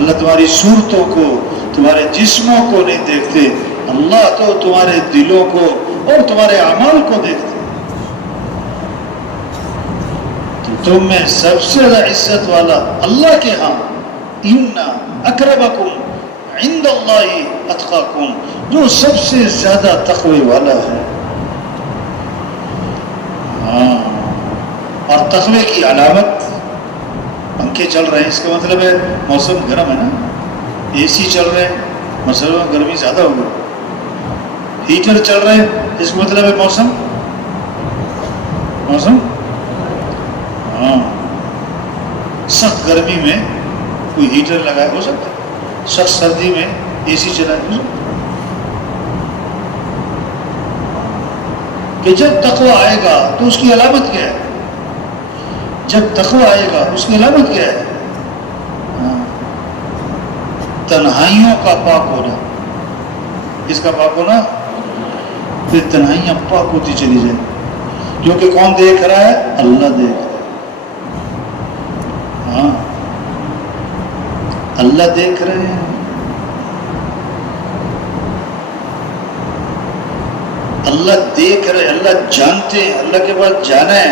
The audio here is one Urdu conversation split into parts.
اللہ تمہاری صورتوں کو، تمہارے جسموں کو نہیں دیکھتے، اللہ تو تمہارے دلوں کو اور تمہارے اعمال کو دیکھتے۔ تو تم میں سب سے زیادہ عزت والا اللہ کے ہاں ان اکرمکم عند اللہ اتقاکم، جو سب سے زیادہ تقوی والا ہے۔ ہاں، اور تقوی کی علامت، پنکھے چل رہے ہیں اس کا مطلب ہے موسم گرم ہے نا، اے سی چل رہے ہیں مثلا گرمی زیادہ ہوگی، ہیٹر چل رہے ہیں اس کا مطلب ہے موسم ہاں، سخت گرمی میں کوئی ہیٹر لگائے ہو سکتا ہے، سخت سردی میں اے سی چلائے ہو سکتا ہے۔ کہ جب تقوی آئے گا تو اس کی علامت کیا ہے؟ جب تقوی آئے گا اس کی علامت کیا ہے؟ تنہائیوں کا پاک ہونا۔ کس کا پاک ہونا؟ پھر تنہائیاں پاک ہوتی چلی جائیں، کیونکہ کون دیکھ رہا ہے؟ اللہ دیکھ رہا ہے۔ ہاں، اللہ دیکھ رہے ہیں۔ اللہ دیکھ رہے، اللہ جانتے ہیں، اللہ کے پاس جانا ہے۔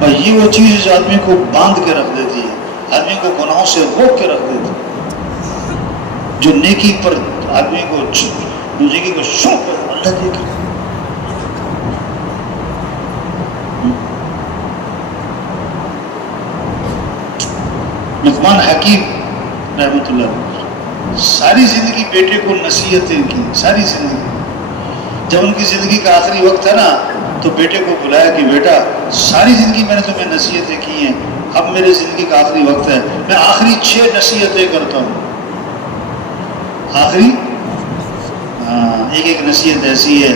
اور یہ وہ چیز جو آدمی کو باندھ کے رکھ دیتی ہے، آدمی کو گناہوں سے روک کے رکھ دیتی ہے، جو نیکی پر آدمی کو نیکی کو شوق ہے، اللہ دیکھ رہے۔ لقمان حکیم رحمۃ اللہ ساری زندگی بیٹے کو نصیحتیں کی، ساری زندگی۔ جب ان کی زندگی کا آخری وقت تھا نا تو بیٹے کو بلایا کہ بیٹا ساری زندگی میں نے تمہیں نصیحتیں کی ہیں، اب میرے زندگی کا آخری وقت ہے، میں آخری 6 نصیحتیں کرتا ہوں۔ آخری ایک نصیحت ایسی ہے،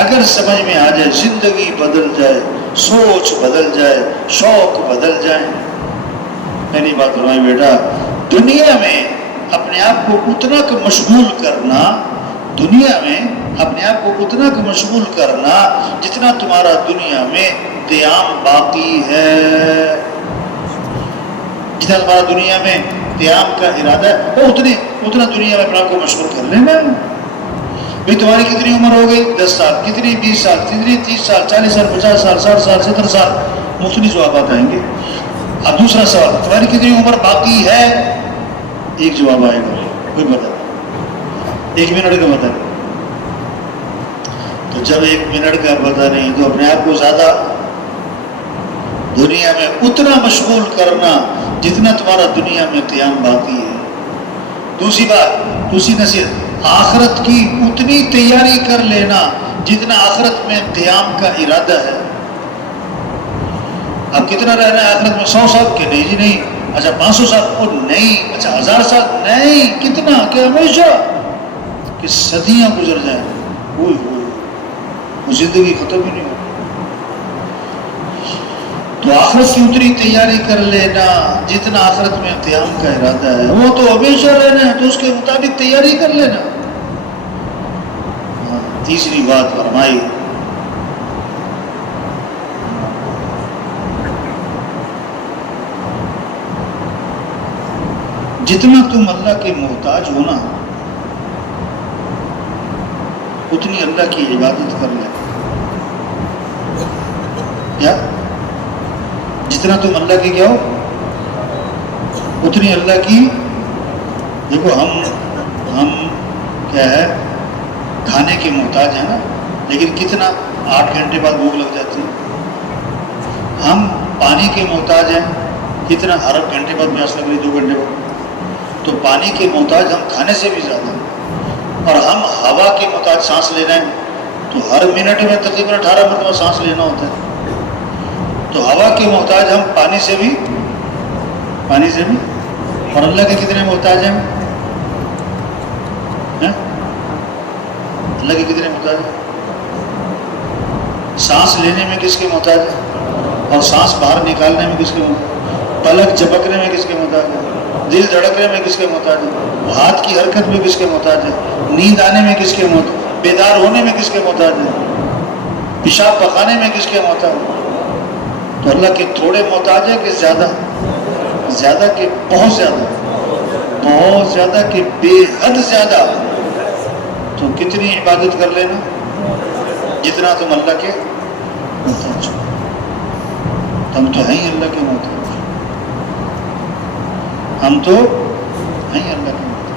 اگر سمجھ میں آ جائے، زندگی بدل جائے، سوچ بدل جائے، شوق بدل جائے۔ پہلی بات فرمائی بیٹا، دنیا میں اپنے آپ کو اتنا کہ مشغول کرنا، دنیا میں اپنے آپ کو اتنا کہ مشغول کرنا جتنا تمہارا دنیا میں قیام باقی ہے، جتنا تمہارا دنیا میں قیام کا ارادہ ہے وہ اتنا دنیا میں اپنے آپ کو مشغول کر لینا۔ بھئی تمہاری کتنی عمر ہو گئی؟ 10 سال، کتنی 20 سال، کتنی 30 سال، 40 سال، 50 سال، 60 سال، 70 سال، مختلف جوابات آئیں گے۔ اب دوسرا سوال، تمہاری کتنی عمر باقی ہے؟ ایک جواب آئے گا، کوئی بتا، 1 منٹ کا بتا نہیں۔ تو جب 1 منٹ کا پتہ نہیں تو اپنے آپ کو زیادہ دنیا میں اتنا مشغول کرنا جتنا تمہارا دنیا میں قیام باقی ہے۔ دوسری بات، دوسری نصیحت، آخرت کی اتنی تیاری کر لینا جتنا آخرت میں قیام کا ارادہ ہے۔ اب کتنا رہنا ہے آخرت میں؟ 100 سال کے؟ نہیں جی نہیں۔ اچھا 500 سال؟ اور نہیں۔ اچھا 1000 سال؟ نہیں۔ کتنا کہ ہمیشہ کہ صدیاں گزر جائیں، وہ زندگی ختم ہی نہیں ہو۔ تو آخرت کی اتنی تیاری کر لینا جتنا آخرت میں قیام کا ارادہ ہے، وہ تو ہمیشہ رہنا ہے تو اس کے مطابق تیاری کر لینا۔ تیسری بات فرمائی، جتنا تم اللہ کے محتاج ہونا اتنی اللہ کی عبادت کر لے۔ کیا؟ جتنا تم اللہ کی کیا ہو اتنی اللہ کی۔ دیکھو ہم کیا ہے، کھانے کے محتاج ہیں نا، لیکن کتنا 8 گھنٹے بعد بھوک لگ جاتی ہے۔ ہم پانی کے محتاج ہیں، کتنا ہر گھنٹے بعد پیاس لگ رہی، 2 گھنٹے بعد۔ تو پانی کے محتاج ہم کھانے سے بھی زیادہ ہیں۔ اور ہم ہوا کے محتاج، سانس لے رہے ہیں تو ہر منٹ میں تقریباً 18 مرتبہ سانس لینا ہوتا ہے۔ تو ہوا کے محتاج ہم پانی سے بھی۔ اور اللہ کے کتنے محتاج ہیں؟ اللہ کے کتنے محتاج ہیں؟ سانس لینے میں کس کے محتاج ہے؟ اور سانس باہر نکالنے میں کس کے محتاج ہے؟ پلک جھپکنے میں کس کے محتاج ہے؟ دل دھڑکنے میں کس کے محتاج ہے؟ ہاتھ کی حرکت میں کس کے محتاج ہے؟ نیند آنے میں کس کے محتاج ہے؟ بیدار ہونے میں کس کے محتاج ہے؟ پیشاب پخانے میں کس کے محتاج ہے؟ تو اللہ کے تھوڑے محتاج ہے کہ زیادہ کہ بہت زیادہ؟ بہت بہت زیادہ کہ بے حد زیادہ، تو کتنی عبادت کر لینا جتنا تم اللہ کے محتاج ہو. ہم تو ہیں ہی اللہ کے محتاج، ہم تو ہیں ہی اللہ کے محتاج.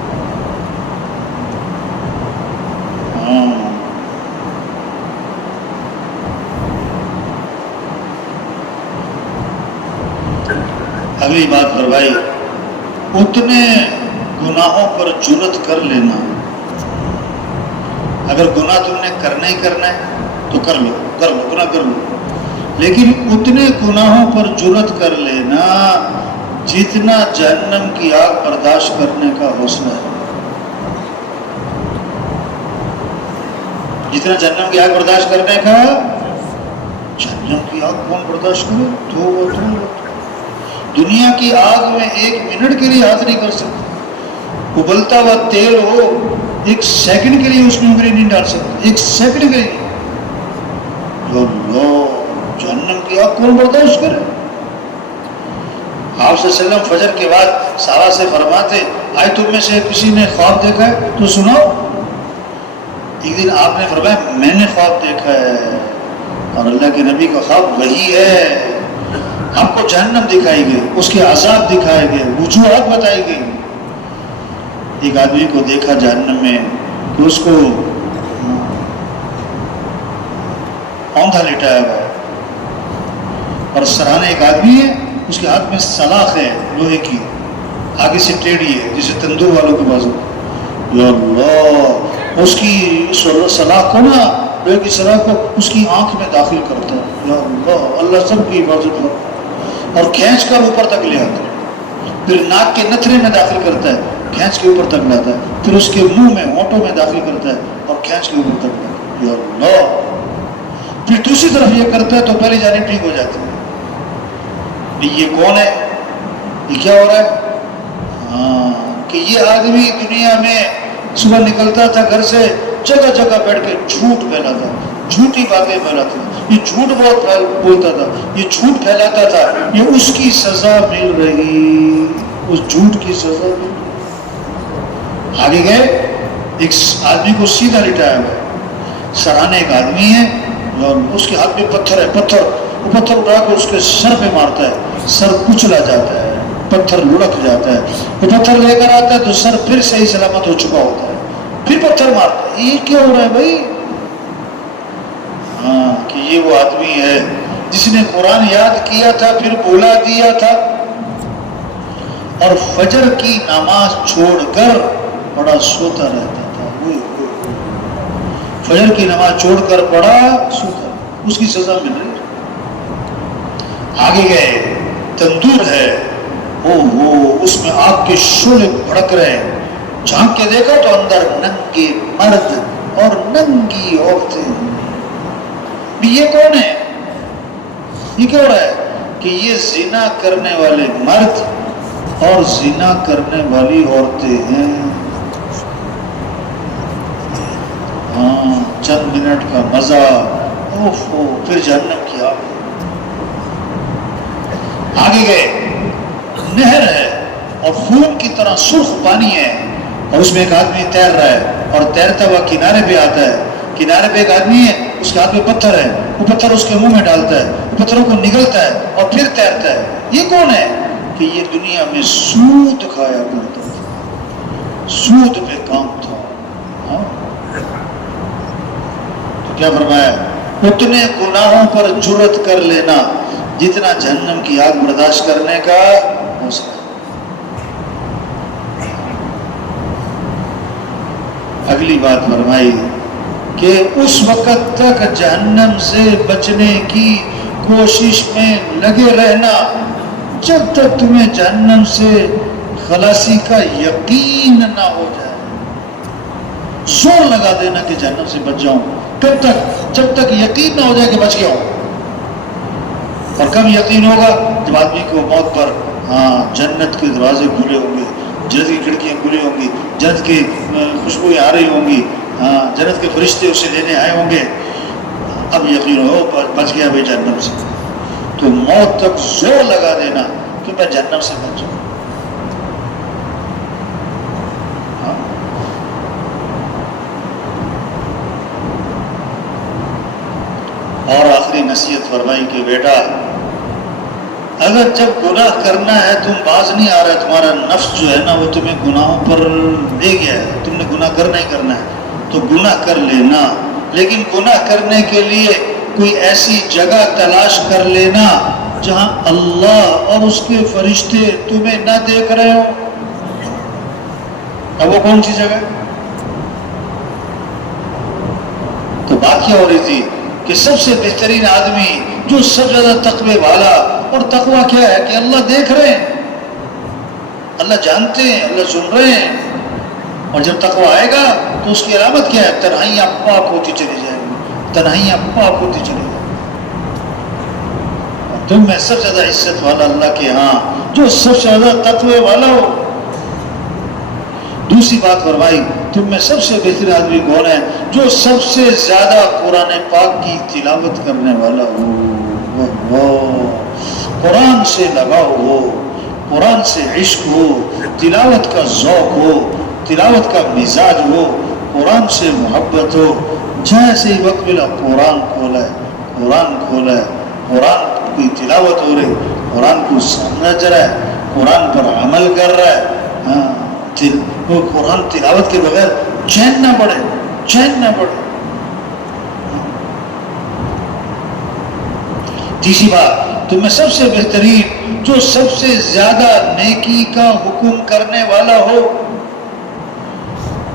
ہاں اگلی بات فرمائی، اتنے گناہوں پر جرت کر لینا. اگر گناہ تم نے کرنا ہی کرنا ہے تو کر لو گناہ کر لو، لیکن اتنے گناہوں پر جرت کر لینا جتنا جہنم کی آگ برداشت کرنے کا حوصلہ ہے. جتنا جہنم کی آگ برداشت کرنے کا، جہنم کی آگ کون برداشت کرے؟ تو دنیا کی آگ میں ایک منٹ کے لیے ہاتھ نہیں کر سکتے. ابلتا ہوا تیل ہو، ایک سیکنڈ کے لیے اس میں انگلی نہیں ڈال سکتے، ایک سیکنڈ کے لیے. جہنم کی آگ کون برداشت کرے؟ آپ صلی اللہ علیہ وسلم فجر کے بعد صحابہ سے فرماتے، آئے تم میں سے کسی نے خواب دیکھا ہے تو سناؤ. ایک دن آپ نے فرمایا میں نے خواب دیکھا ہے، اور اللہ کے نبی کا خواب وہی ہے. آپ کو جہنم دکھائی گئی، اس کے عذاب دکھائے گئے، وجوہات بتائی گئی. ایک آدمی کو دیکھا جہنم میں کہ اس کو اوندھا لٹایا ہوا ہے، اور سرانے ایک آدمی ہے، اس کے ہاتھ میں سلاخ ہے لوہے کی، آگے سے ٹیڑھی ہے جسے تندور والوں کے پاس. یا اللہ، اس کی سلاخ کو نا، لوہے کی سلاخ کو اس کی آنکھ میں داخل کرتا ہے. یا اللہ، اللہ سب کی حفاظت ہو. اور کھینچ کر اوپر تک لے آتا ہے، پھر ناک کے نتھرے میں داخل کرتا ہے، کھینچ کے اوپر تک لاتا ہے، پھر اس کے منہ میں ہونٹوں میں داخل کرتا ہے اور کھینچ کے اوپر تک لاتا ہے. یا اللہ، پھر دوسری طرف یہ کرتا ہے تو پہلی جانب ٹھیک ہو جاتی ہے. یہ کون ہے؟ یہ کیا ہو رہا ہے؟ ہاں، کہ یہ آدمی دنیا میں صبح نکلتا تھا گھر سے، جگہ جگہ بیٹھ کے جھوٹ پھیلاتا، جھوٹی باتیں پھیلاتا، یہ جھوٹ بہت بولتا تھا، یہ جھوٹ پھیلاتا تھا، یہ اس کی سزا مل رہی، اس جھوٹ کی سزا مل رہی. آگے گئے، ایک آدمی کو سیدھا لٹایا ہوا ہے، سرانے ایک آدمی ہے اور اس کے ہاتھ میں پتھر ہے، وہ پتھر اٹھا کے اس کے سر پہ مارتا ہے، سر کچلا جاتا ہے، پتھر لڑک جاتا ہے. وہ پتھر لے کر آتا ہے تو سر پھر صحیح سلامت ہو چکا ہوتا ہے، پھر پتھر مارتا ہے. یہ کیا ہو رہا ہے بھائی؟ ہاں، کہ یہ وہ آدمی ہے جس نے قرآن یاد کیا تھا پھر بولا دیا تھا، اور فجر کی نماز چھوڑ کر بڑا سوتا رہتا تھا. فجر کی نماز چھوڑ کر بڑا سوتا، اس کی سزا مل رہی. آگے گئے، تندور ہے، اس میں آگ کے شعلے بھڑک رہے ہیں. جھانک کے دیکھا تو اندر ننگے مرد اور ننگی عورتیں. یہ کون ہے؟ یہ کیا ہو رہا ہے؟ کہ یہ زنا کرنے والے مرد اور زنا کرنے والی عورتیں ہیں. ہاں، چند منٹ کا مزہ، پھر جہنم کی آگ. آگے گئے، نہر ہے اور خون کی طرح سرخ پانی ہے، اور اس میں ایک آدمی تیر رہا ہے، اور تیرتا ہوا کنارے پہ آتا ہے. کنارے پہ ایک آدمی ہے، اس کے ہاتھ میں پتھر ہے، وہ پتھر اس کے منہ میں ڈالتا ہے، وہ پتھروں کو نگلتا ہے اور پھر تیرتا ہے. یہ کون ہے؟ کہ یہ دنیا میں سود کھایا کرتا تھا، سود پہ کام تھا. تو کیا فرمایا؟ اتنے گناہوں پر جرت کر لینا جتنا جہنم کی آگ برداشت کرنے کا حوصلہ. اگلی بات فرمائی کہ اس وقت تک جہنم سے بچنے کی کوشش میں لگے رہنا جب تک تمہیں جہنم سے خلاصی کا یقین نہ ہو جائے. زور لگا دینا کہ جہنم سے بچ جاؤں، کب تک؟ جب تک یقین نہ ہو جائے کہ بچ گیا ہوں. اور کب یقین ہوگا؟ جب آدمی کو موت پر جنت کے دروازے کھلے ہوں گے، جنت کی کھڑکیاں کھلی ہوں گی، جنت کی خوشبوئیں آ رہی ہوں گی، جنت کے فرشتے اسے لینے آئے ہوں گے، اب یقین ہو بچ گیا بھائی جہنم سے. تو موت تک زور لگا دینا کہ میں جہنم سے بچ جاؤں. نصیحت فرمائی کہ بیٹا اگر جب گناہ کرنا ہے تم باز نہیں آ رہا ہے، تمہارا نفس جو ہے نا وہ تمہیں گناہوں پر لے گیا ہے، تم نے گناہ کرنا ہی کرنا ہے تو گناہ کر لینا، لیکن گناہ کرنے کے لیے کوئی ایسی جگہ تلاش کر لینا جہاں اللہ اور اس کے فرشتے تمہیں نہ دیکھ رہے ہو۔ اب وہ کون سی جگہ؟ تو بات کیا ہو رہی تھی کہ سب سے بہترین آدمی جو سب سے زیادہ تقوی والا، اور تقوی کیا ہے کہ اللہ دیکھ رہے ہیں، اللہ جانتے ہیں، اللہ سن رہے ہیں، اور جب تقوی آئے گا تو اس کی علامت کیا ہے؟ تنہائیاں پاک ہوتی چلی جائیں گی، تنہائیاں پاک ہوتی چلی جائیں گی۔ اور تم میں سب سے زیادہ عزت والا اللہ کے ہاں جو سب سے زیادہ تقوی والا ہو۔ دوسری بات فرمائی تم میں سب سے بہتر آدمی کون ہے؟ جو سب سے زیادہ قرآن پاک کی تلاوت کرنے والا ہو، وہ قرآن سے لگاؤ ہو، قرآن سے عشق ہو، تلاوت کا ذوق ہو، تلاوت کا مزاج ہو، قرآن سے محبت ہو۔ جیسے ہی وقت ملا قرآن کھولا ہے، قرآن کھولا ہے، قرآن کی تلاوت ہو رہی، قرآن کو سمجھ رہا ہے، قرآن پر عمل کر رہا ہے۔ ہاں وہ قرآن تلاوت کے بغیر چین نہ پڑے، چین نہ پڑے۔ تیسری بات تم میں سب سے بہترین جو سب سے زیادہ نیکی کا حکم کرنے والا ہو۔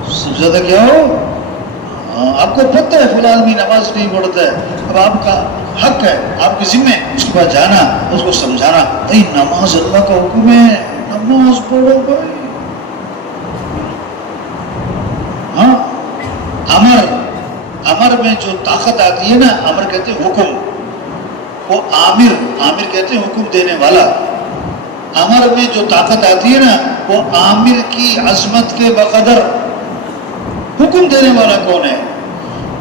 سب سے زیادہ کیا ہو؟ آپ کو پتہ ہے فلاں آدمی نماز نہیں پڑھتا ہے، اب آپ کا حق ہے، آپ کے ذمہ اس کے پاس جانا، اس کو سمجھانا، بھائی نماز اللہ کا حکم ہے، نماز پڑھو بھائی۔ ہاں امر میں جو طاقت آتی ہے نا، امر کہتے ہیں حکم، وہ عامر کہتے ہیں حکم دینے والا۔ امر میں جو طاقت آتی ہے نا وہ عامر کی عظمت کے بقدر۔ حکم دینے والا کون ہے؟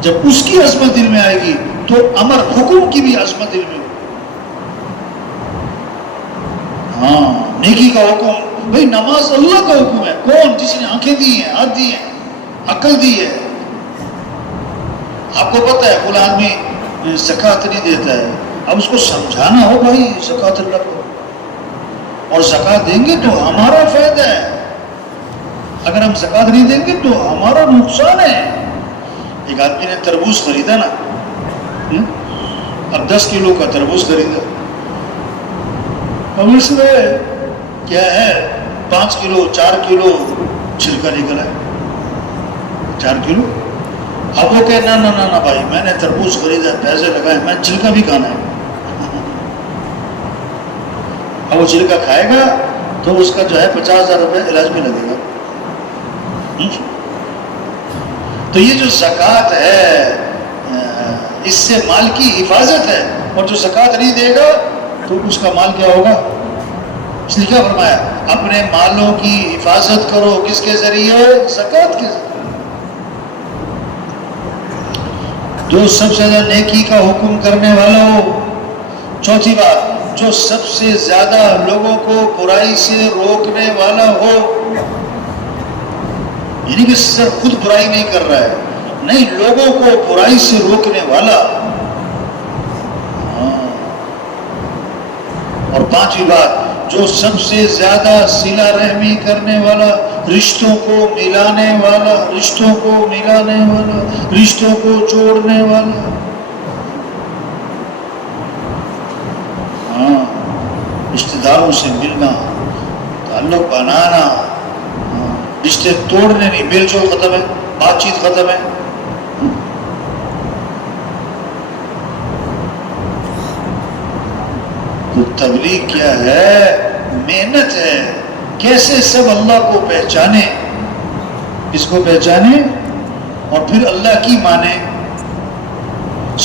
جب اس کی عظمت دل میں آئے گی تو امر حکم کی بھی عظمت دل میں ہوگی۔ ہاں نیکی کا حکم، بھائی نماز اللہ کا حکم ہے۔ کون؟ جس نے آنکھیں دی ہیں، ہاتھ دی ہیں، عقل دی ہے۔ آپ کو پتہ ہے فلاں آدمی زکوٰۃ نہیں دیتا ہے، اب اس کو سمجھانا ہو بھائی زکوٰۃ اللہ کو، اور زکوٰۃ دیں گے تو ہمارا فائدہ ہے، اگر ہم زکوٰۃ نہیں دیں گے تو ہمارا نقصان ہے۔ ایک آدمی نے تربوز خریدا نا، اب 10 کلو کا تربوز خریدا، اب اس میں کیا ہے 5 کلو 4 کلو چھلکا نکلا ہے، 4 کلو۔ اب وہ کہ نہ بھائی میں نے تربوز خریدا، پیسے لگائے، میں چھلکا بھی کھانا ہے۔ اب وہ چھلکا کھائے گا تو اس کا جو ہے 50,000 روپے علاج میں لگے گا۔ تو یہ جو زکوٰۃ ہے اس سے مال کی حفاظت ہے، اور جو زکوٰۃ نہیں دے گا تو اس کا مال کیا ہوگا؟ اس نے کیا فرمایا؟ اپنے مالوں کی حفاظت کرو، کس کے ذریعے؟ زکوٰۃ کے ذریعے۔ جو سب سے زیادہ نیکی کا حکم کرنے والا ہو۔ چوتھی بات جو سب سے زیادہ لوگوں کو برائی سے روکنے والا ہو، یعنی کہ صرف خود برائی نہیں کر رہا ہے، نہیں لوگوں کو برائی سے روکنے والا۔ اور پانچویں بات جو سب سے زیادہ صلہ رحمی کرنے والا، رشتوں کو ملانے والا، رشتوں کو ملانے والا، رشتوں کو جوڑنے والا۔ ہاں رشتہ داروں سے ملنا، تعلق بنانا، رشتے توڑنے نہیں، میل جول ختم ہے، بات چیت ختم ہے۔ تو تبلیغ کیا ہے؟ محنت ہے، کیسے سب اللہ کو پہچانے، اس کو پہچانے اور پھر اللہ کی مانے،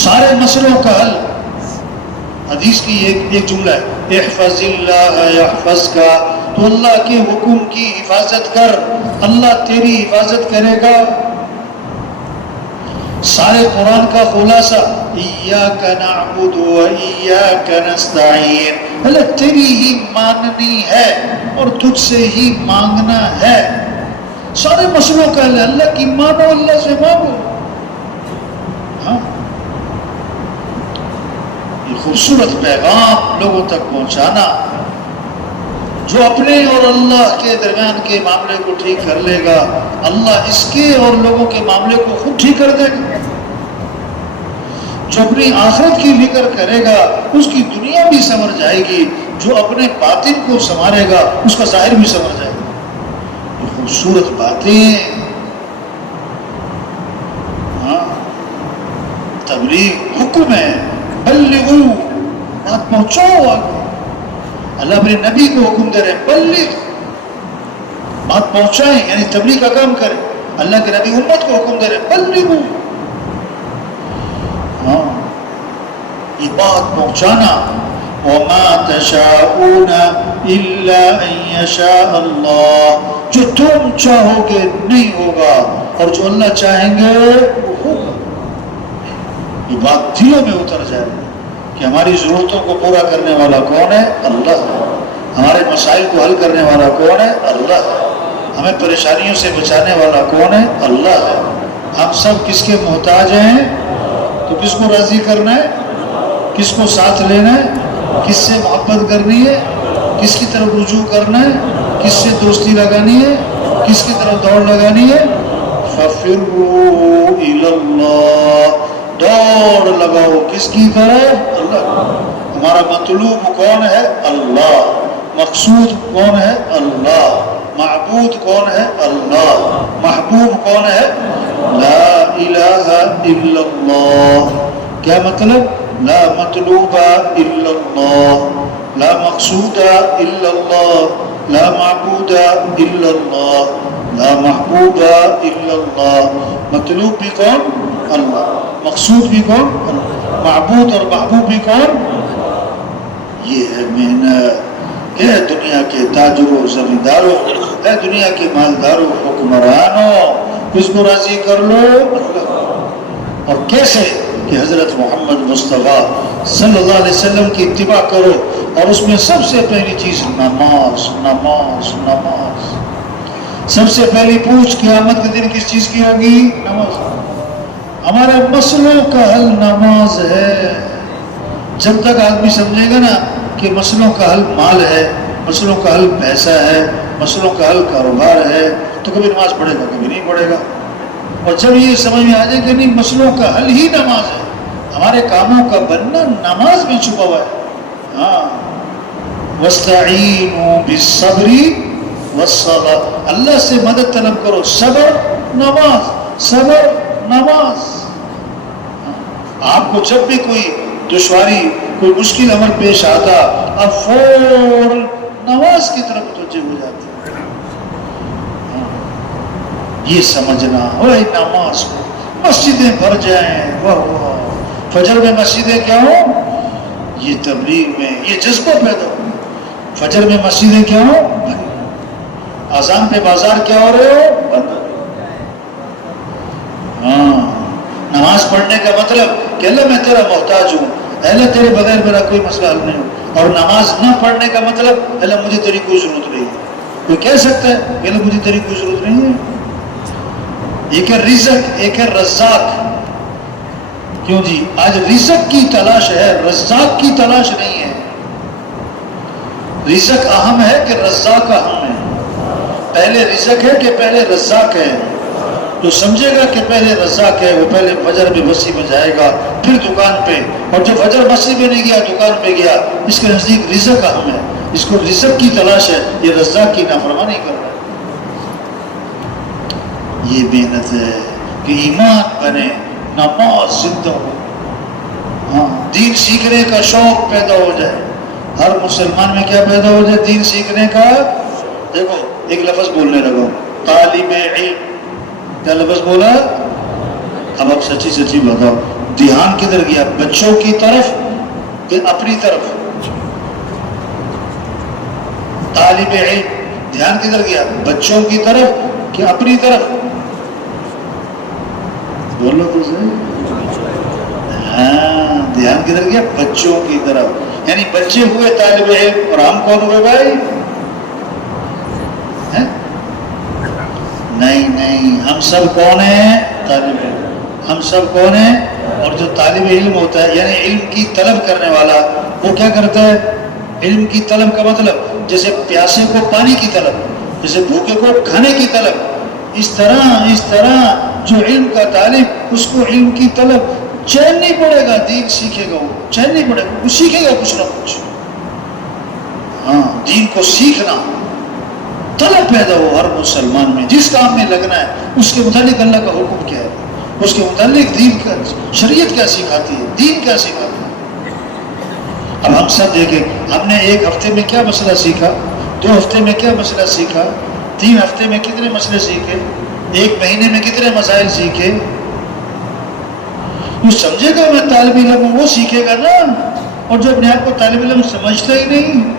سارے مسئلوں کا حل۔ حدیث کی ایک جملہ ہے، احفظ اللہ یحفظک، تو اللہ کے حکم کی حفاظت کر، اللہ تیری حفاظت کرے گا۔ سارے قرآن کا خلاصہ ایاک نعبد و ایاک نستعین، اللہ تیری ہی ماننی ہے اور تجھ سے ہی مانگنا ہے۔ سارے مسئلوں کا اللہ کی مانو، اللہ سے مانگو۔ ہاں خوبصورت پیغام لوگوں تک پہنچانا. جو اپنے اور اللہ کے درمیان کے معاملے کو ٹھیک کر لے گا، اللہ اس کے اور لوگوں کے معاملے کو خود ٹھیک کر دے گا. جو اپنی آخرت کی فکر کرے گا اس کی دنیا بھی سنور جائے گی. جو اپنے باطن کو سنوارے گا اس کا ظاہر بھی سنور جائے گا. یہ خوبصورت باتیں. ہاں، تبلیغ حکم ہے، بلغو، بات پہنچاؤ آگے. اللہ اپنے نبی کو حکم دے رہے ہیں، بلغ، بات پہنچائیں، یعنی تبلیغ کا کام کریں. اللہ کے نبی امت کو حکم دے رہے ہیں، بلغو. ہاں، یہ بات پہنچانا. وَمَا تَشَاءُونَ إِلَّا أَن يَشَاءَ اللَّهُ، جو تم چاہو گے نہیں ہوگا، اور جو اللہ چاہیں گے وہ ہوگا. یہ بات دلوں میں اتر جائے کہ ہماری ضرورتوں کو پورا کرنے والا کون ہے؟ اللہ. ہمارے مسائل کو حل کرنے والا کون ہے؟ اللہ. ہمیں پریشانیوں سے بچانے والا کون ہے؟ اللہ ہے. ہم سب کس کے محتاج ہیں؟ تو کس کو راضی کرنا ہے؟ کس کو ساتھ لینا ہے؟ کس سے محبت کرنی ہے؟ کس کی طرف رجوع کرنا ہے؟ کس سے دوستی لگانی ہے؟ کس کی طرف دوڑ لگانی ہے؟ فَفِرُّوا إِلَى اللَّهِ، دوڑ لگاؤ کس کی طرف؟ اللہ. ہمارا مطلوب کون ہے؟ اللہ. مقصود کون ہے؟ اللہ. معبود کون ہے؟ اللہ. محبوب کون ہے؟ لا الہ الا اللہ. کیا مطلب؟ لا مطلوب الا اللہ، لا مقصود الا اللہ، لا معبود الا اللہ، لا محبوب الا اللہ. مطلوب بھی کون؟ اللہ. مقصود بھی کون؟ اللہ. معبود اور محبوب بھی کون؟ یہ ہے محنت. اے دنیا کے تاجروں، زمینداروں، اے دنیا کے مالداروں، حکمرانوں، کس کو راضی کر لو؟ اللہ. اور کیسے؟ کہ حضرت محمد مصطفیٰ صلی اللہ علیہ وسلم کی اتباع کرو. اور اس میں سب سے پہلی چیز نماز. نماز نماز. سب سے پہلی پوچھ قیامت کے دن کس چیز کی ہوگی؟ نماز. ہمارے مسئلوں کا حل نماز ہے. جب تک آدمی سمجھے گا نا کہ مسئلوں کا حل مال ہے، مسئلوں کا حل پیسہ ہے، مسئلوں کا حل کاروبار ہے، تو کبھی نماز پڑھے گا، کبھی نہیں پڑھے گا. اور جب یہ سمجھ میں آ جائے کہ نہیں، مسئلوں کا حل ہی نماز ہے، ہمارے کاموں کا بننا نماز میں چھپا ہوا ہے. ہاں، وَاسْتَعِينُوا بِالصَّبْرِ وَالصَّلَاةِ، اللہ سے مدد طلب کرو. صبر نماز، صبر نماز. آپ کو جب بھی کوئی دشواری، کوئی مشکل عمل پیش آتا، اب فوراً نماز کی طرف متوجہ ہو جاتے. یہ سمجھنا ہوئے نماز کو. مسجدیں بھر جائیں، واہ واہ، فجر میں مسجدیں کیا ہوں؟ یہ تبلیغ میں یہ جذبہ پیدا ہو. فجر میں مسجدیں کیا ہوں؟ اذان پہ بازار کیا ہو رہے ہو؟ بند. ہاں، نماز پڑھنے کا مطلب کہ اللہ میں تیرا محتاج ہوں، اللہ تیرے بغیر میرا کوئی مسئلہ حل نہیں ہو. اور نماز نہ پڑھنے کا مطلب اللہ مجھے تیری کوئی ضرورت نہیں ہے. کوئی کہہ سکتا ہے کہ اللہ مجھے تیری کوئی ضرورت نہیں ہے؟ ایک ہے رزق، ایک ہے رزاق. کیوں جی؟ آج رزق کی تلاش ہے، رزاق کی تلاش نہیں ہے. رزق اہم ہے کہ رزاق اہم ہے؟ پہلے رزق ہے کہ پہلے رزاق ہے؟ جو سمجھے گا کہ پہلے رزاق ہے وہ پہلے فجر میں مسجد میں جائے گا، پھر دکان پہ. اور جو فجر مسجد میں نہیں گیا، دکان پہ گیا، اس کے نزدیک رزق اہم ہے، اس کو رزق کی تلاش ہے، یہ رزاق کی نافرمانی کر رہا ہے. یہ محنت ہے کہ ایمان بنے، نماز زندہ ہو. ہاں، دین سیکھنے کا شوق پیدا ہو جائے. ہر مسلمان میں کیا پیدا ہو جائے؟ دین سیکھنے کا. دیکھو ایک لفظ بولنے لگا، طالب علم. کیا لفظ بولا؟ اب آپ سچی سچی بتاؤ، دھیان کدھر گیا؟ بچوں کی طرف کہ اپنی طرف؟ طالب علم، دھیان کدھر گیا؟ بچوں کی طرف کہ اپنی طرف؟ بولو تو صحیح. ہاں، دھیان کدھر گیا؟ بچوں کی طرف. یعنی بچے ہوئے طالب علم، اور ہم کون ہوئے بھائی؟ نہیں نہیں، ہم سب کون ہیں؟ طالب علم. ہم سب کون ہیں؟ اور جو طالب علم ہوتا ہے یعنی علم کی طلب کرنے والا، وہ کیا کرتا ہے؟ علم کی طلب کا مطلب جیسے پیاسے کو پانی کی طلب، جیسے بھوکے کو کھانے کی طلب، اس طرح جو علم کا طالب، اس کو علم کی طلب، چین نہیں پڑے گا، دین سیکھے گا، وہ چین نہیں پڑے گا، وہ سیکھے گا کچھ نہ کچھ۔ ہاں، دین کو سیکھنا، طلب پیدا ہو ہر مسلمان میں، جس کام میں لگنا ہے اس کے متعلق اللہ کا حکم کیا ہے، اس کے متعلق دین کا، شریعت کیا سکھاتی ہے، دین کیا سکھاتا ہے۔ اب ہم سب دیکھیں، ہم نے ایک ہفتے میں کیا مسئلہ سیکھا، 2 ہفتے میں کیا مسئلہ سیکھا، 3 ہفتے میں کتنے مسئلے سیکھے، 1 مہینے میں کتنے مسائل سیکھے۔ جو سمجھے گا میں طالب علم ہوں وہ سیکھے گا نا، اور جو اپنے آپ کو طالب علم سمجھتا ہی نہیں۔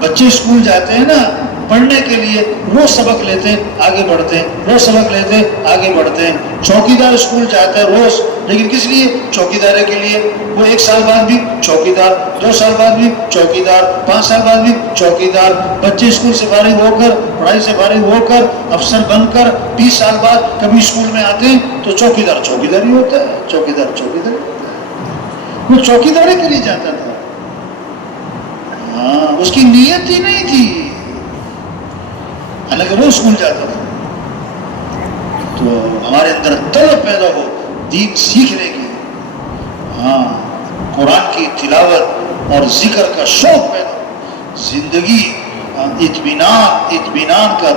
بچے اسکول جاتے ہیں نا پڑھنے کے لیے، روز سبق لیتے آگے بڑھتے ہیں، روز سبق لیتے آگے بڑھتے ہیں۔ چوکیدار اسکول جاتا ہے روز، لیکن کس لیے؟ چوکیدارے کے لیے۔ وہ 1 سال بعد بھی چوکیدار، 2 سال بعد بھی چوکیدار، 5 سال بعد بھی چوکیدار۔ بچے اسکول سے فارغ ہو کر، پڑھائی سے فارغ ہو کر، افسر بن کر 20 سال بعد کبھی اسکول میں آتے ہیں تو چوکیدار چوکیدار ہی ہوتا ہے، چوکیدار چوکیدار ہوتا ہے۔ وہ چوکیدارے کے لیے جاتا تھا، ہاں، اس کی نیت ہی نہیں تھی، حالانکہ وہ اسکول جاتا تھا۔ تو ہمارے اندر طلب پیدا ہو دین سیکھنے کی، ہاں، قرآن کی تلاوت اور ذکر کا شوق پیدا ہو، زندگی اطمینان کا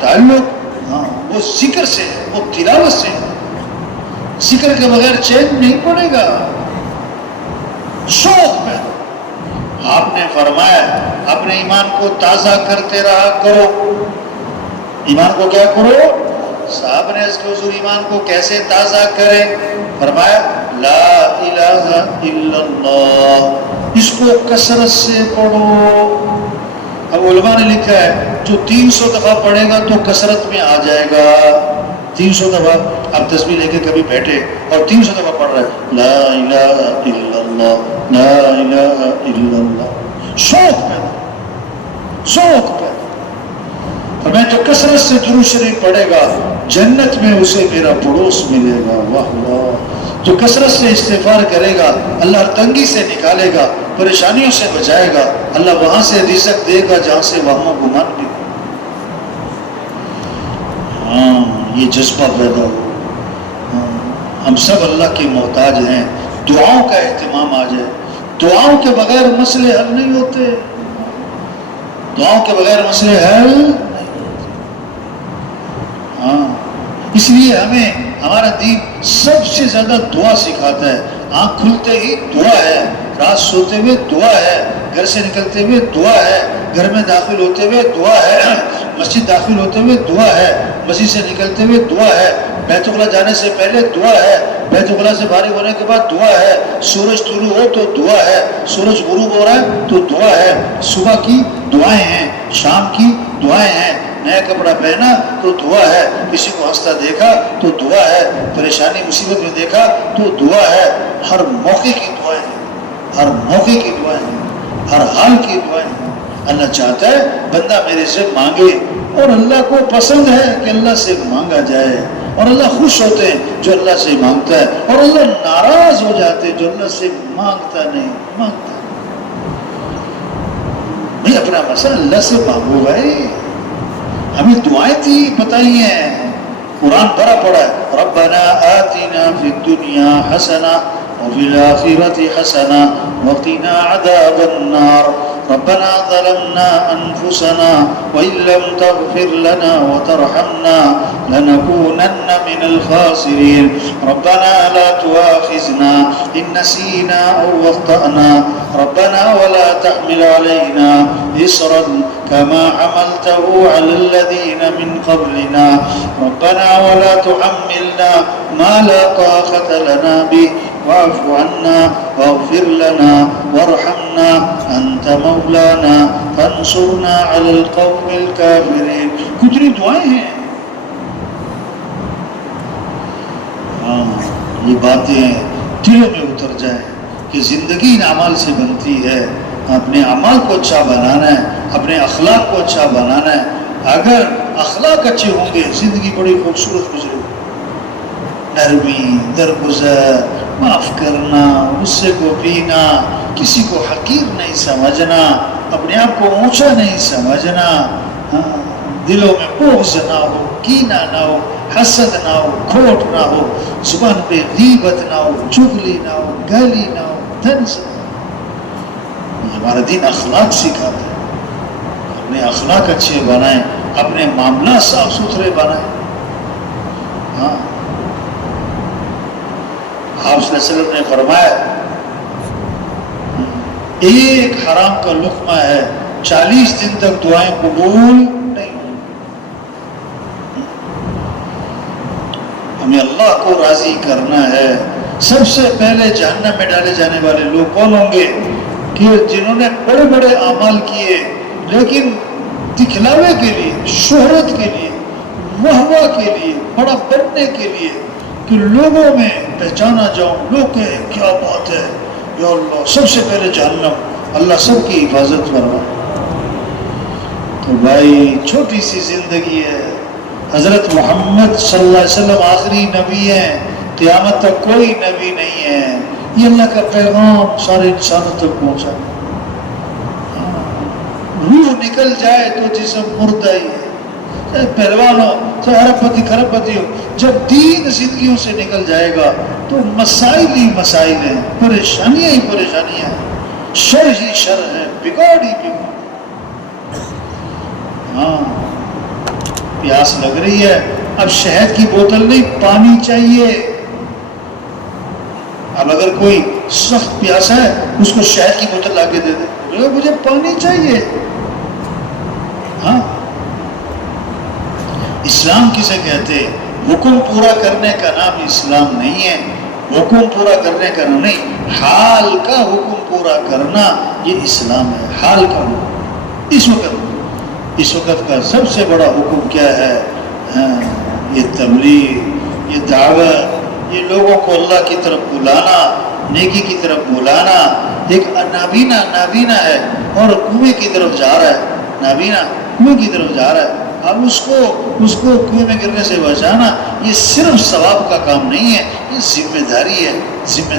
تعلق ہاں وہ ذکر سے ہے، وہ تلاوت سے ہے۔ ذکر کے بغیر چین نہیں پڑے گا، شوق پیدا۔ آپ نے فرمایا اپنے ایمان کو تازہ کرتے رہا کرو۔ ایمان کو کیا کرو؟ صاحب نے اس کے حضور ایمان کو کیسے تازہ کرے؟ فرمایا لا الہ الا اللہ، اس کو کثرت سے پڑھو۔ اب علماء نے لکھا ہے جو 300 دفعہ پڑھے گا تو کثرت میں آ جائے گا۔ 300 دفعہ آپ تسبیح لے کے کبھی بیٹھے اور 300 دفعہ پڑھ رہے ہیں لا الہ الا اللہ، لا الہ الا اللہ، شوق پیدا، شوق پیدا۔ اور میں جو کثرت سے درود شریف پڑھے گا جنت میں اسے میرا پڑوس ملے گا۔ واہ واہ۔ جو کثرت سے استغفار کرے گا اللہ ہر تنگی سے نکالے گا، پریشانیوں سے بچائے گا، اللہ وہاں سے رزق دے گا جہاں سے وہاں گمان بھی۔ ہاں، یہ جذبہ پیدا ہو۔ ہم سب اللہ کے محتاج ہیں، دعاؤں کا اہتمام آ جائے۔ دعاؤں کے بغیر مسئلے حل نہیں ہوتے، دعاؤں کے بغیر مسئلے حل نہیں ہوتے۔ ہاں، اس لیے ہمیں ہمارا دین سب سے زیادہ دعا سکھاتا ہے۔ آنکھ کھلتے ہی دعا ہے، رات سوتے ہوئے دعا ہے، گھر سے نکلتے ہوئے دعا ہے، گھر میں داخل ہوتے ہوئے دعا ہے، مسجد داخل ہوتے ہوئے دعا ہے، مسجد سے نکلتے ہوئے دعا ہے، بیت الخلا جانے سے پہلے دعا ہے، بیت الخلا سے فارغ ہونے کے بعد دعا ہے، سورج طلوع ہو تو دعا ہے، سورج غروب ہو رہا ہے تو دعا ہے، صبح کی دعائیں ہیں، شام کی دعائیں ہیں، نیا کپڑا پہنا تو دعا ہے، کسی کو ہنستا دیکھا تو دعا ہے، پریشانی مصیبت میں دیکھا تو دعا ہے۔ ہر موقع کی دعائیں ہیں، ہر موقع کی دعائیں ہیں، ہر حال کی دعائیں ہیں۔ اللہ چاہتا ہے بندہ میرے سے مانگے، اور اللہ کو پسند ہے کہ اللہ سے مانگا جائے، اور اللہ خوش ہوتے ہیں جو اللہ سے مانگتا ہے، اور اللہ ناراض ہو جاتے ہیں جو اللہ سے مانگتا نہیں مانگتا۔ بھائی اپنا مسئلہ اللہ سے مانگو بھائی، ہمیں دعائیں تھی بتائی ہیں، قرآن بھرا پڑا ہے ربنا آتنا فی الدنیا حسنہ وفی الآخرۃ حسنہ وقنا عذاب النار ربنا ظلمنا انفسنا وان لم تغفر لنا وترحمنا لنكونن من الخاسرين ربنا لا تؤاخذنا ان نسينا او اخطأنا ربنا ولا تحمل علينا إصرا كما حملته على الذين من قبلنا ربنا ولا تحملنا ما لا طاقة لنا به واعف عنا واغفر لنا وارحمنا أنت مولانا فانصرنا على القوم الكافرين۔ کتنی دعائیں ہیں، ہاں، یہ باتیں دلوں میں اتر جائیں کہ زندگی ان اعمال سے بنتی ہے۔ اپنے اعمال کو اچھا بنانا ہے، اپنے اخلاق کو اچھا بنانا ہے۔ اگر اخلاق اچھے ہوں گے زندگی بڑی خوبصورت گزرے گی۔ نرمی، درگزر، معاف کرنا، غصے کو پینا، کسی کو حقیر نہیں سمجھنا، اپنے آپ کو اونچا نہیں سمجھنا، دلوں میں بغض نہ ہو، کینہ نہ ہو، حسد نہ ہو، کھوٹ نہ ہو، زبان پہ غیبت نہ ہو، چغلی نہ ہو، گالی نہ ہو، طنز نہ ہو۔ ہمارا دین اخلاق سکھاتا ہے، اپنے اخلاق اچھے بنائیں، اپنے معاملات صاف ستھرے بنائیں۔ ہاں، آپ صلی اللہ علیہ وسلم نے فرمایا ایک حرام کا لقمہ ہے 40 دن تک دعائیں قبول نہیں ہوں۔ ہمیں اللہ کو راضی کرنا ہے۔ سب سے پہلے جہنم میں ڈالے جانے والے لوگ کون ہوں گے؟ کہ جنہوں نے بڑے بڑے اعمال کیے لیکن دکھلاوے کے لیے، شہرت کے لیے، واہ کے لیے، بڑا بننے کے لیے، کہ لوگوں میں پہچانا جاؤں، لوگ کہیں کیا بات ہے، یا اللہ سب سے پہلے جہنم۔ اللہ سب کی حفاظت فرمائے۔ تو بھائی چھوٹی سی زندگی ہے، حضرت محمد صلی اللہ علیہ وسلم آخری نبی ہیں، قیامت تک کوئی نبی نہیں ہے۔ یہ اللہ کا پیغام سارے انسانوں تک پہنچا۔ روح نکل جائے تو جسم مردہ ہی ہے، چاہے پہلوان ہو، چاہے ارب پتی کھرب پتی ہو، جب دین زندگیوں سے نکل جائے گا تو مسائل ہی مسائل ہیں، پریشانیاں ہی پریشانیاں ہیں، شر ہی شر ہے، بگاڑ ہی بگاڑ۔ ہاں، پیاس لگ رہی ہے، اب شہد کی بوتل نہیں، پانی چاہیے۔ اب اگر کوئی سخت پیاسا ہے اس کو شہد کی بوتل لا کے دے دے، مجھے پانی چاہیے۔ ہاں، اسلام کسے کہتے ہیں؟ حکم پورا کرنے کا نام اسلام نہیں ہے، حکم پورا کرنے کا نام نہیں، حال کا حکم پورا کرنا یہ اسلام ہے۔ حال کا حکم اس وقت کا سب سے بڑا حکم کیا ہے؟ یہ تبلیغ، یہ دعوت، یہ لوگوں کو اللہ کی طرف بلانا، نیکی کی طرف بلانا۔ ایک نابینا ہے اور کنویں کی طرف جا رہا ہے، نابینا کنویں کی طرف جا رہا ہے، اب اس کو کنویں میں گرنے سے بچانا، یہ صرف ثواب کا کام نہیں ہے، یہ ذمہ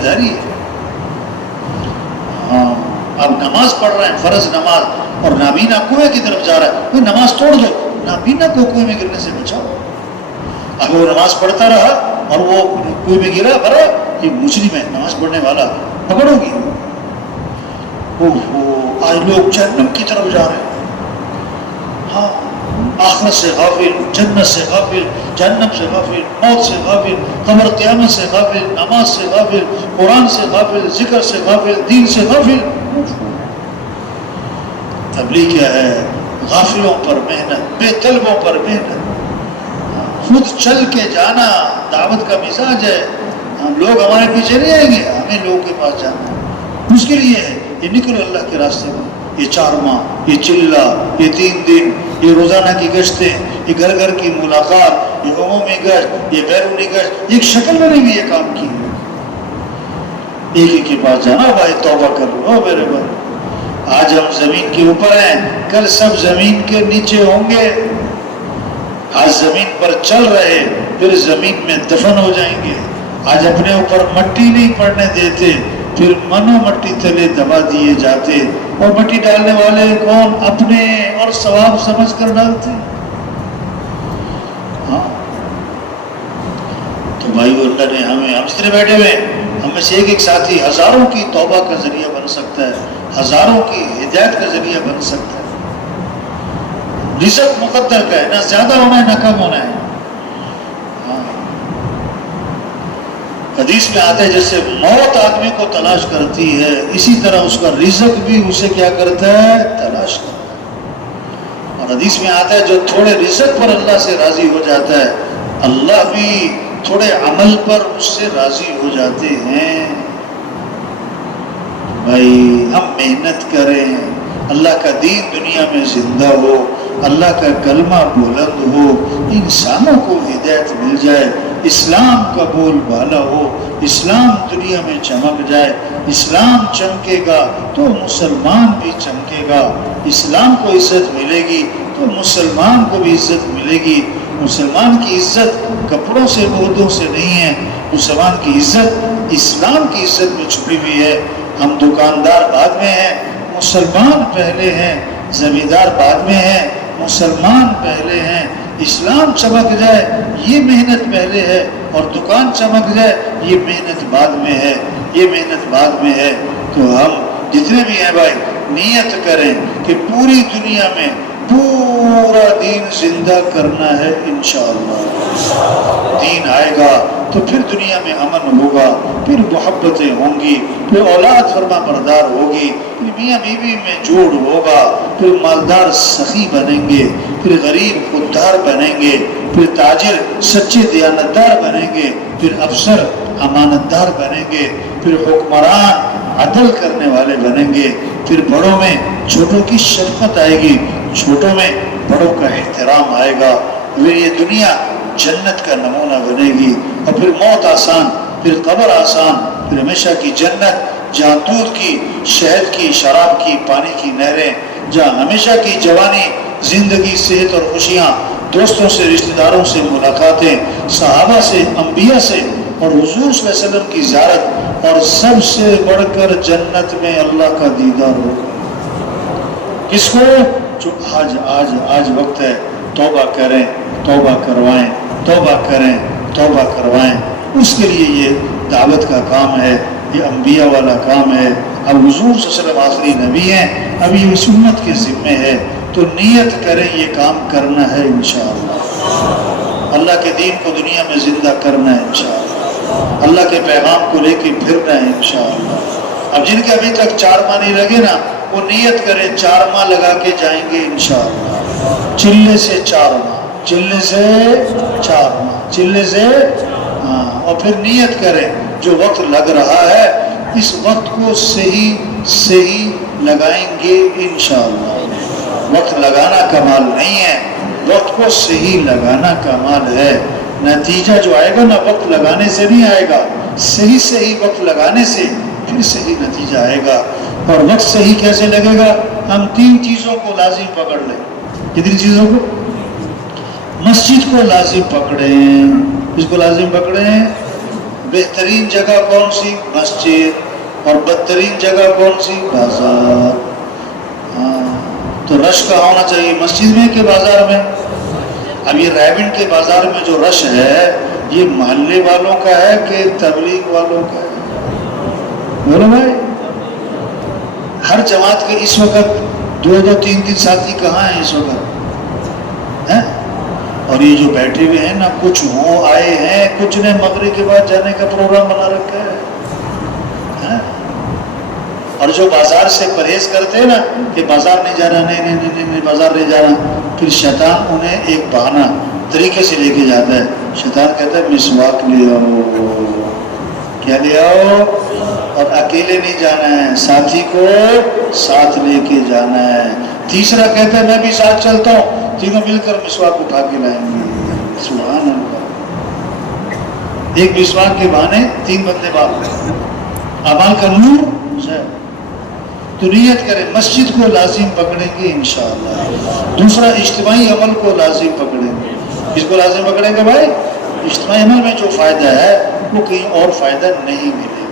داری ہے۔ ہاں، اب نماز پڑھ رہے ہیں، فرض نماز، اور نابینا کنویں کی طرف جا رہا ہے، کوئی نماز توڑ دو، نابینا کو کنویں میں گرنے سے بچاؤ۔ اب وہ نماز پڑھتا رہا اور وہ کنویں میں گرا، برا یہ مجرم ہے، نماز پڑھنے والا، پکڑو گی۔ آج لوگ جہنم کی طرف جا رہے ہیں۔ ہاں، آخرت سے غافل، جنت سے غافل، جہنم سے غافل، موت سے غافل، قبر قیامت سے غافل، نماز سے غافل، قرآن سے غافل، ذکر سے غافل، دین سے غافل۔ تبلیغ کیا ہے؟ غافلوں پر محنت، بے طلبوں پر محنت، خود چل کے جانا دعوت کا مزاج ہے۔ ہم لوگ ہمارے پیچھے نہیں آئیں گے، ہمیں لوگوں کے پاس جانا ہے۔ اس کے لیے ہے یہ نکلو اللہ کے راستے میں، یہ 4 ماہ، یہ چلہ، یہ 3 دن، یہ روزانہ کی گشتیں، یہ گھر گھر کی ملاقات، یہ عمومی گشت، یہ بیرونی گشت، ایک شکل میں نے بھی یہ کام کی۔ ایک کے پاس جانا، بھائی توبہ کر لو میرے بھائی، آج ہم زمین کے اوپر ہیں، کل سب زمین کے نیچے ہوں گے۔ آج زمین پر چل رہے، پھر زمین میں دفن ہو جائیں گے۔ آج اپنے اوپر مٹی نہیں پڑنے دیتے، پھر منو مٹی تلے دبا دیے جاتے، اور مٹی ڈالنے والے کون؟ اپنے، اور ثواب سمجھ کر ڈالتے۔ ہاں، تو بھائی اللہ نے ہم اس طرح بیٹھے ہوئے، ہم میں سے ایک ساتھی ہزاروں کی توبہ کا ذریعہ بن سکتا ہے، ہزاروں کی ہدایت کا ذریعہ بن سکتا ہے۔ رزق مقدر کا ہے، نہ زیادہ ہونا ہے نہ کم ہونا ہے۔ حدیث میں آتا ہے جیسے موت آدمی کو تلاش کرتی ہے، اسی طرح اس کا رزق بھی اسے کیا کرتا ہے؟ تلاش کرتا ہے۔ اور حدیث میں آتا ہے جو تھوڑے رزق پر اللہ سے راضی ہو جاتا ہے، اللہ بھی تھوڑے عمل پر اس سے راضی ہو جاتے ہیں۔ بھائی ہم محنت کریں، اللہ کا دین دنیا میں زندہ ہو، اللہ کا کلمہ بلند ہو، انسانوں کو ہدایت مل جائے، اسلام کا بول بالا ہو، اسلام دنیا میں چمک جائے۔ اسلام چمکے گا تو مسلمان بھی چمکے گا، اسلام کو عزت ملے گی تو مسلمان کو بھی عزت ملے گی۔ مسلمان کی عزت کپڑوں سے عہدوں سے نہیں ہے، مسلمان کی عزت اسلام کی عزت میں چھپی ہوئی ہے۔ ہم دکاندار بعد میں ہیں، مسلمان پہلے ہیں، زمیندار بعد میں ہیں، مسلمان پہلے ہیں۔ اسلام چمک جائے یہ محنت پہلے ہے، اور دکان چمک جائے یہ محنت بعد میں ہے، یہ محنت بعد میں ہے۔ تو ہم جتنے بھی ہیں بھائی نیت کریں کہ پوری دنیا میں پورا دین زندہ کرنا ہے انشاءاللہ۔ دین آئے گا تو پھر دنیا میں امن ہوگا، پھر محبتیں ہوں گی، پھر اولاد فرما بردار ہوگی، پھر میاں بیوی میں جوڑ ہوگا، پھر مالدار سخی بنیں گے، پھر غریب خوددار بنیں گے، پھر تاجر سچے دیانتدار بنیں گے، پھر افسر امانتدار بنیں گے، پھر حکمران عدل کرنے والے بنیں گے، پھر بڑوں میں چھوٹوں کی شفقت آئے گی، چھوٹوں میں بڑوں کا احترام آئے گا، پھر یہ دنیا جنت کا نمونہ بنے گی، اور پھر موت آسان، پھر قبر آسان، پھر ہمیشہ کی جنت جہاں دودھ کی، شہد کی، شراب کی، پانی کی نہریں، جہاں ہمیشہ کی جوانی، زندگی، صحت اور خوشیاں، دوستوں سے، رشتہ داروں سے ملاقاتیں، صحابہ سے، انبیاء سے، اور حضور صلی اللہ علیہ وسلم کی زیارت، اور سب سے بڑھ کر جنت میں اللہ کا دیدار ہوگا۔ کس کو؟ جو آج وقت ہے، توبہ کریں، توبہ کروائیں، توبہ کریں، توبہ کروائیں۔ اس کے لیے یہ دعوت کا کام ہے، یہ انبیاء والا کام ہے۔ اب حضور صلی اللہ علیہ وسلم آخری نبی ہیں، اب یہ اس امت کے ذمے ہے، تو نیت کریں یہ کام کرنا ہے انشاءاللہ۔ اللہ کے دین کو دنیا میں زندہ کرنا ہے انشاءاللہ، اللہ کے پیغام کو لے کے پھرنا ہے انشاءاللہ۔ اب جن کے ابھی تک 4 ماہ نہیں لگے نا، وہ نیت کریں 4 ماہ لگا کے جائیں گے انشاءاللہ۔ چلے سے 4 ماہ، چلے سے 4 ماہ، چلے سے اور پھر نیت کریں جو وقت لگ رہا ہے اس وقت کو صحیح لگائیں گے انشاءاللہ۔ وقت لگانا کمال نہیں ہے، وقت کو صحیح لگانا کمال ہے۔ نتیجہ جو آئے گا نا وقت لگانے سے نہیں آئے گا، صحیح وقت لگانے سے پھر صحیح نتیجہ آئے گا۔ اور وقت صحیح کیسے لگے گا؟ ہم 3 چیزوں کو لازم پکڑ لیں۔ کتنی چیزوں کو؟ مسجد کو لازم پکڑیں۔ اس کو لازم پکڑیں۔ بہترین جگہ کون سی؟ مسجد۔ اور بدترین جگہ کون سی؟ بازار۔ تو رش کہاں ہونا چاہیے، مسجد میں کہ بازار میں؟ اب یہ رائبن کے بازار میں جو رش ہے یہ محلے والوں کا ہے کہ تبلیغ والوں کا ہے؟ بولو بھائی، ہر جماعت کے اس وقت 2 3 ساتھی کہاں ہیں اس وقت ہیں؟ اور یہ جو بیٹھے ہوئے ہیں نا، کچھ آئے ہیں، کچھ نے مغرب کے بعد جانے کا پروگرام بنا رکھا ہے۔ اور جو بازار سے پرہیز کرتے ہیں نا کہ بازار نہیں جانا، نہیں بازار نہیں جانا، پھر شیطان انہیں ایک بہانہ طریقے سے لے کے جاتا ہے۔ شیطان کہتا ہے مسواک لے آؤ، کیا لے آؤ، اور اکیلے نہیں جانا ہے، ساتھی کو ساتھ لے کے جانا ہے۔ تیسرا کہتا ہے میں بھی ساتھ چلتا ہوں، تینوں مل کر مسواک اٹھا کے لائیں گے۔ سبحان اللہ، ایک مسواک کے بہانے 3 بندے باپ، اعمال کا نور ہے۔ تو نیت کریں، مسجد کو لازم پکڑیں گے انشاءاللہ۔ دوسرا اجتماعی عمل کو لازم پکڑیں گے۔ اس کو لازم پکڑیں گے بھائی، اجتماعی عمل میں جو فائدہ ہے وہ کہیں اور فائدہ نہیں ملے گا۔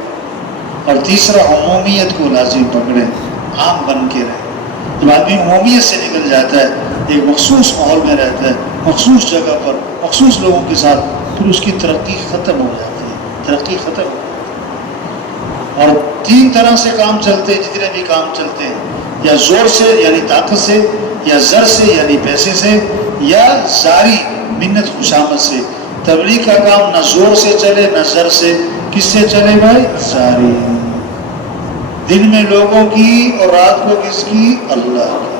اور تیسرا عمومیت کو لازم پکڑیں، عام بن کے رہیں۔ جب آدمی عمومیت سے نکل جاتا ہے، ایک مخصوص ماحول میں رہتا ہے، مخصوص جگہ پر، مخصوص لوگوں کے ساتھ، پھر اس کی ترقی ختم ہو جاتی ہے، ترقی ختم ہو جاتی ہے۔ اور 3 طرح سے کام چلتے ہیں، جتنے بھی کام چلتے ہیں، یا زور سے یعنی طاقت سے، یا زر سے یعنی پیسے سے، یا زاری منت خوشامد سے۔ تبلیغ کا کام نہ زور سے چلے نہ زر سے، کس سے چلے بھائی؟ زاری۔ دن میں لوگوں کی اور رات کو کس کی؟ اللہ کی۔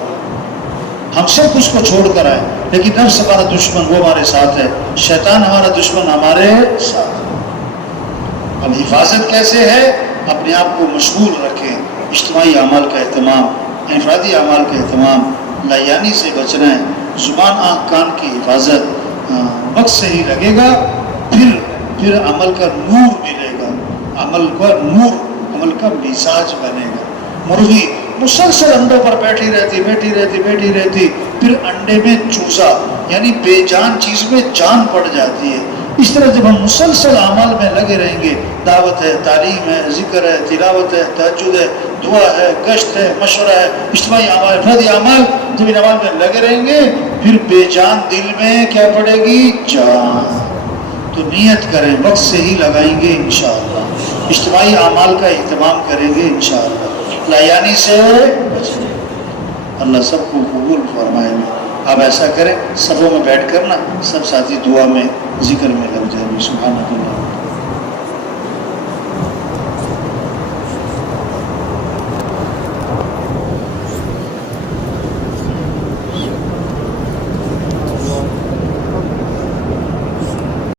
ہم سب کچھ کو چھوڑ کر آئے، لیکن نفس ہمارا دشمن وہ ہمارے ساتھ ہے، شیطان ہمارا دشمن ہمارے ساتھ ہے۔ اب حفاظت کیسے ہے؟ اپنے آپ کو مشغول رکھیں، اجتماعی اعمال کا اہتمام، انفرادی اعمال کا اہتمام، لایانی سے بچنا ہے، زبان آنکھ کان کی حفاظت۔ وقت سے ہی لگے گا، پھر عمل کا نور ملے گا، عمل کا نور، عمل کا مزاج بنے گا۔ مرغی مسلسل انڈوں پر بیٹھی رہتی، پھر انڈے میں چوزا یعنی بے جان چیز میں جان پڑ جاتی ہے۔ اس طرح جب ہم مسلسل اعمال میں لگے رہیں گے، دعوت ہے، تعلیم ہے، ذکر ہے، تلاوت ہے، تہجد ہے، دعا ہے، گشت ہے، مشورہ ہے، اجتماعی اعمال، فردی اعمال، جب ان اعمال میں لگے رہیں گے پھر بے جان دل میں کیا پڑے گی؟ جان۔ تو نیت کریں، وقت سے ہی لگائیں گے انشاءاللہ، اجتماعی اعمال کا اہتمام کریں گے انشاءاللہ، لایانی سے بچیں۔ اللہ سب کو قبول فرمائے گا۔ آپ ایسا کریں، صفوں میں بیٹھ کر نا سب ساتھی دعا میں ذکر میں لگ جائیں گے۔ سبحان اللہ۔